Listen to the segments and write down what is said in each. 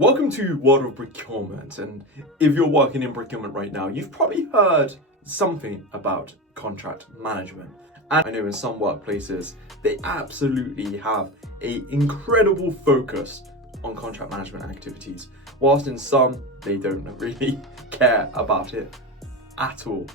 Welcome to World of Procurement, and if you're working in procurement right now, you've probably heard something about contract management. And I know in some workplaces, they absolutely have an incredible focus on contract management activities, whilst in some, they don't really care about it at all.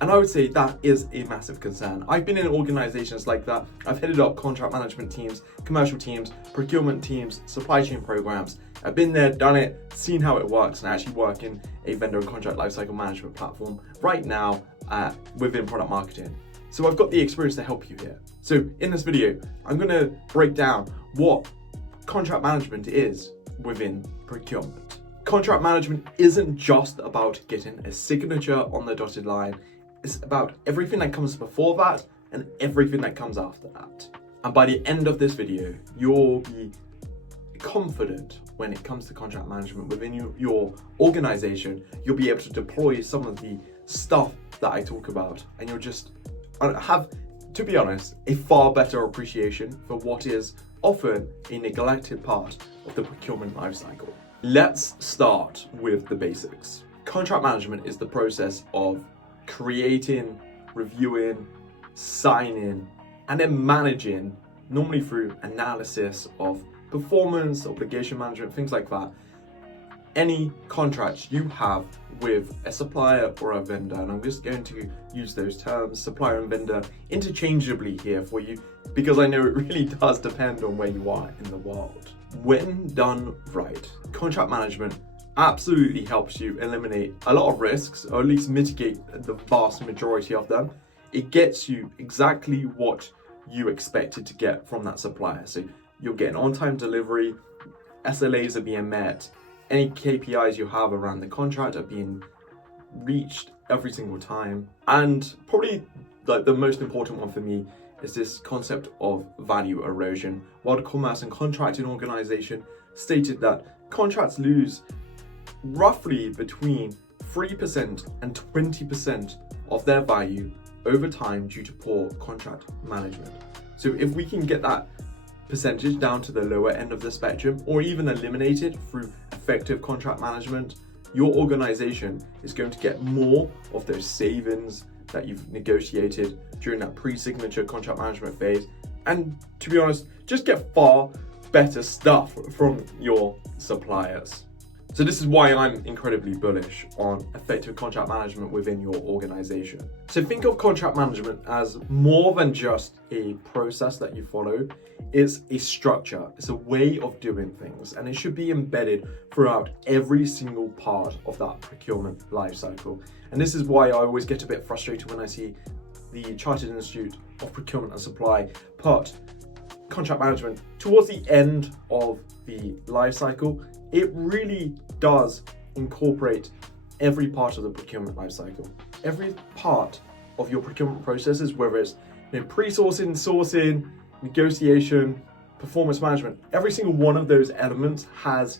And I would say that is a massive concern. I've been in organizations like that. I've headed up contract management teams, commercial teams, procurement teams, supply chain programs. I've been there, done it, seen how it works, and I actually work in a vendor and contract lifecycle management platform right now within product marketing. So I've got the experience to help you here. So in this video, I'm gonna break down what contract management is within procurement. Contract management isn't just about getting a signature on the dotted line. It's about everything that comes before that and everything that comes after that. And by the end of this video, you'll be confident when it comes to contract management within your organization. You'll be able to deploy some of the stuff that I talk about, and you'll just have, to be honest, a far better appreciation for what is often a neglected part of the procurement lifecycle. Let's start with the basics. Contract management is the process of creating, reviewing, signing, and then managing, normally through analysis of performance, obligation management, things like that, any contracts you have with a supplier or a vendor. And I'm just going to use those terms, supplier and vendor, interchangeably here for you, because I know it really does depend on where you are in the world. When done right, contract management absolutely helps you eliminate a lot of risks, or at least mitigate the vast majority of them. It gets you exactly what you expected to get from that supplier. So you're getting on-time delivery, SLAs are being met, any KPIs you have around the contract are being reached every single time. And probably like the most important one for me is this concept of value erosion. World Commerce and Contracting Organization stated that contracts lose roughly between 3% and 20% of their value over time due to poor contract management. So if we can get that percentage down to the lower end of the spectrum, or even eliminate it through effective contract management, your organization is going to get more of those savings that you've negotiated during that pre-signature contract management phase, and to be honest, just get far better stuff from your suppliers. So this is why I'm incredibly bullish on effective contract management within your organization. So think of contract management as more than just a process that you follow. It's a structure, it's a way of doing things, and it should be embedded throughout every single part of that procurement lifecycle. And this is why I always get a bit frustrated when I see the Chartered Institute of Procurement and Supply put contract management towards the end of the life cycle. It really does incorporate every part of the procurement life cycle. Every part of your procurement processes, whether it's pre-sourcing, sourcing, negotiation, performance management, every single one of those elements has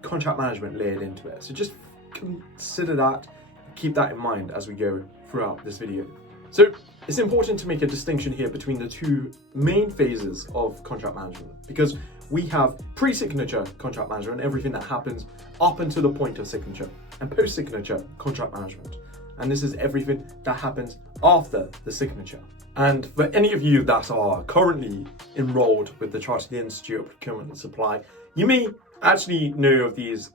contract management layered into it. So just consider that, keep that in mind as we go throughout this video. So it's important to make a distinction here between the two main phases of contract management, because we have pre-signature contract management, everything that happens up until the point of signature, and post-signature contract management. And this is everything that happens after the signature. And for any of you that are currently enrolled with the Chartered Institute of Procurement and Supply, you may actually know of these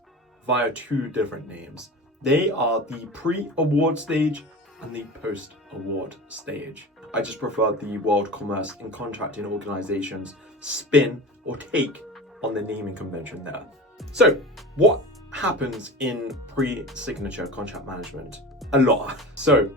via two different names. They are the pre-award stage and the post-award stage. I just prefer the World Commerce and Contracting Organization's spin or take on the naming convention there. So what happens in pre-signature contract management? A lot. So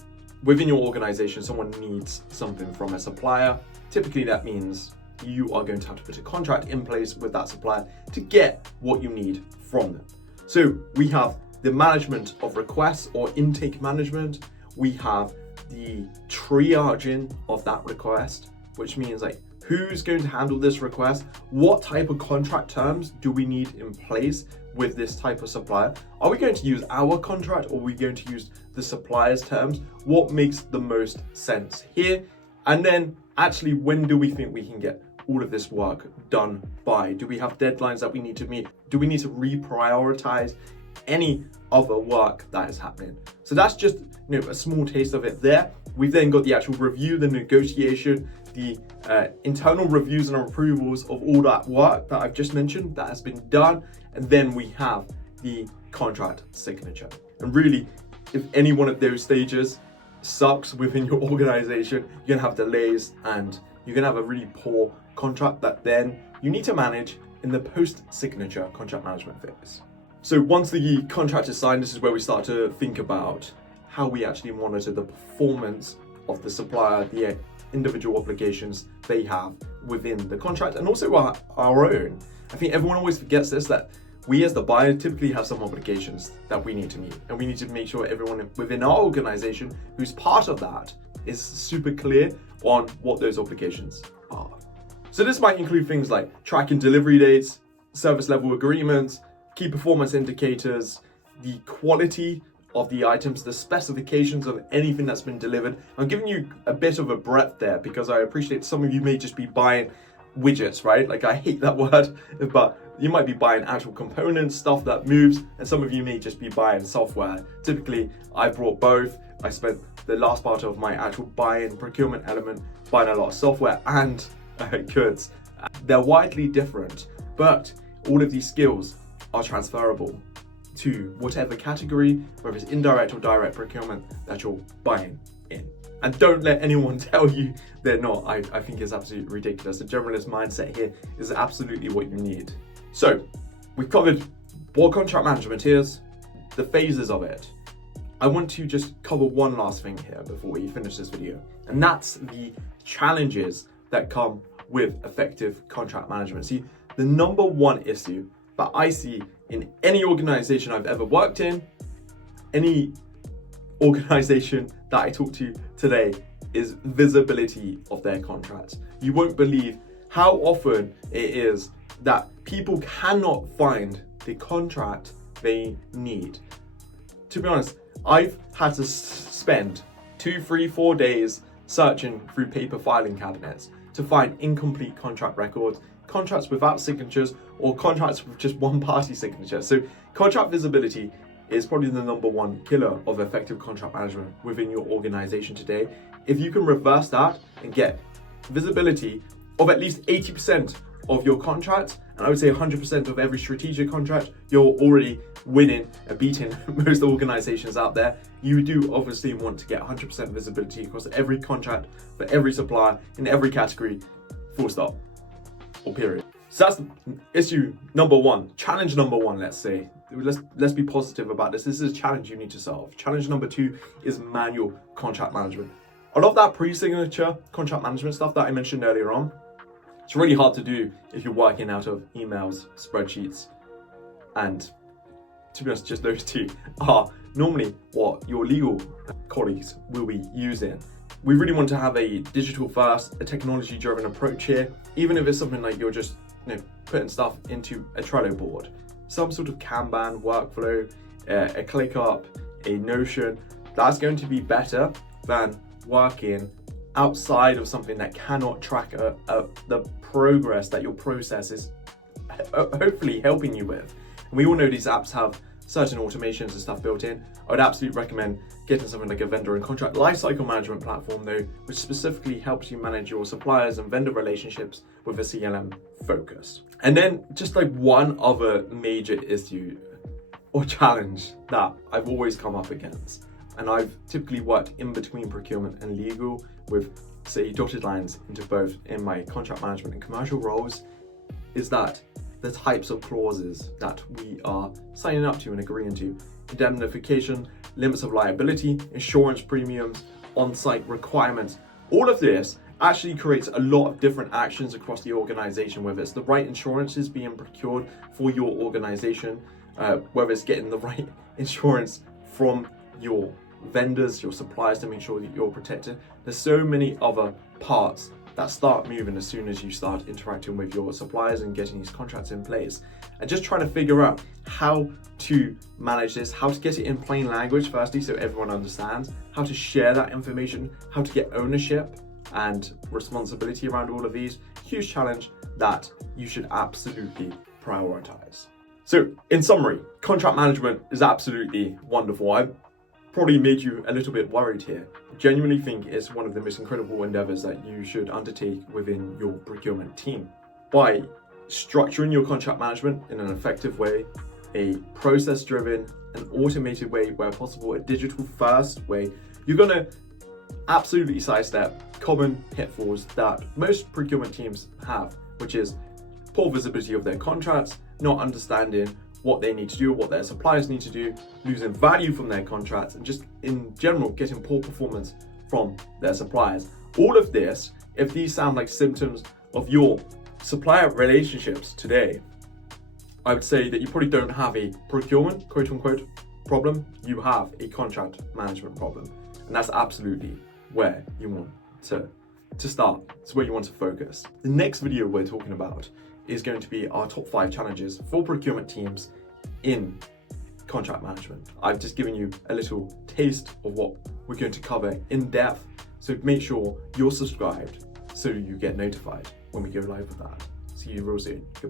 within your organization, someone needs something from a supplier. Typically that means you are going to have to put a contract in place with that supplier to get what you need from them. So we have the management of requests or intake management. We have the triaging of that request, which means like who's going to handle this request, what type of contract terms do we need in place with this type of supplier? Are we going to use our contract, or are we going to use the supplier's terms? What makes the most sense here? And then actually, when do we think we can get all of this work done by? Do we have deadlines that we need to meet? Do we need to reprioritize any other work that is happening? So that's just a small taste of it there. We've then got the actual review, the negotiation, the internal reviews and approvals of all that work that I've just mentioned that has been done. And then we have the contract signature. And really, if any one of those stages sucks within your organization, you're gonna have delays and you're gonna have a really poor contract that then you need to manage in the post-signature contract management phase. So once the contract is signed, this is where we start to think about how we actually monitor the performance of the supplier, the individual obligations they have within the contract, and also our own. I think everyone always forgets this, that we as the buyer typically have some obligations that we need to meet, and we need to make sure everyone within our organization who's part of that is super clear on what those obligations are. So this might include things like tracking delivery dates, service level agreements, key performance indicators, the quality of the items, the specifications of anything that's been delivered. I'm giving you a bit of a breadth there because I appreciate some of you may just be buying widgets, right? Like, I hate that word, but you might be buying actual components, stuff that moves, and some of you may just be buying software. Typically, I brought both. I spent the last part of my actual buying procurement element buying a lot of software and goods. They're widely different, but all of these skills are transferable to whatever category, whether it's indirect or direct procurement, that you're buying in. And don't let anyone tell you they're not. I think it's absolutely ridiculous. The generalist mindset here is absolutely what you need. So we've covered what contract management is, the phases of it. I want to just cover one last thing here before we finish this video, and that's the challenges that come with effective contract management. See, the number one issue that I see in any organization I've ever worked in, any organization that I talk to today, is visibility of their contracts. You won't believe how often it is that people cannot find the contract they need. To be honest, I've had to spend 2, 3, 4 days searching through paper filing cabinets to find incomplete contract records, contracts without signatures, or contracts with just one party signature. So contract visibility is probably the number one killer of effective contract management within your organization today. If you can reverse that and get visibility of at least 80% of your contracts, and I would say 100% of every strategic contract, you're already winning and beating most organizations out there. You do obviously want to get 100% visibility across every contract for every supplier in every category, full stop, or period. So that's issue number one, challenge number one, let's say. Let's be positive about this. This is a challenge you need to solve. Challenge number two is manual contract management. A lot of that pre-signature contract management stuff that I mentioned earlier on, it's really hard to do if you're working out of emails, spreadsheets, and to be honest, just those two are normally what your legal colleagues will be using. We really want to have a digital first, a technology driven approach here, even if it's something like you're just putting stuff into a Trello board, some sort of Kanban workflow, a ClickUp, a Notion. That's going to be better than working outside of something that cannot track the progress that your process is hopefully helping you with. And we all know these apps have certain automations and stuff built in. I would absolutely recommend getting something like a vendor and contract lifecycle management platform though, which specifically helps you manage your suppliers and vendor relationships with a CLM focus. And then just like one other major issue or challenge that I've always come up against, and I've typically worked in between procurement and legal with, say, dotted lines into both in my contract management and commercial roles, is that the types of clauses that we are signing up to and agreeing to. Indemnification, limits of liability, insurance premiums, on-site requirements. All of this actually creates a lot of different actions across the organization, whether it's the right insurances being procured for your organization, whether it's getting the right insurance from your vendors, your suppliers to make sure that you're protected. There's so many other parts that start moving as soon as you start interacting with your suppliers and getting these contracts in place. And just trying to figure out how to manage this, how to get it in plain language firstly so everyone understands, how to share that information, how to get ownership and responsibility around all of these. huge challenge that you should absolutely prioritize. So in summary, contract management is absolutely wonderful. I've probably made you a little bit worried here. I genuinely think it's one of the most incredible endeavors that you should undertake within your procurement team. By structuring your contract management in an effective way, a process-driven and automated way where possible, a digital-first way, you're going to absolutely sidestep common pitfalls that most procurement teams have, which is poor visibility of their contracts, not understanding what they need to do, what their suppliers need to do, losing value from their contracts, and just in general getting poor performance from their suppliers. All of this, if these sound like symptoms of your supplier relationships today, I would say that you probably don't have a procurement, quote unquote, problem, you have a contract management problem. And that's absolutely where you want to start. It's where you want to focus. The next video we're talking about is going to be our top 5 challenges for procurement teams in contract management. I've just given you a little taste of what we're going to cover in depth, so make sure you're subscribed so you get notified when we go live with that. See you real soon. Goodbye.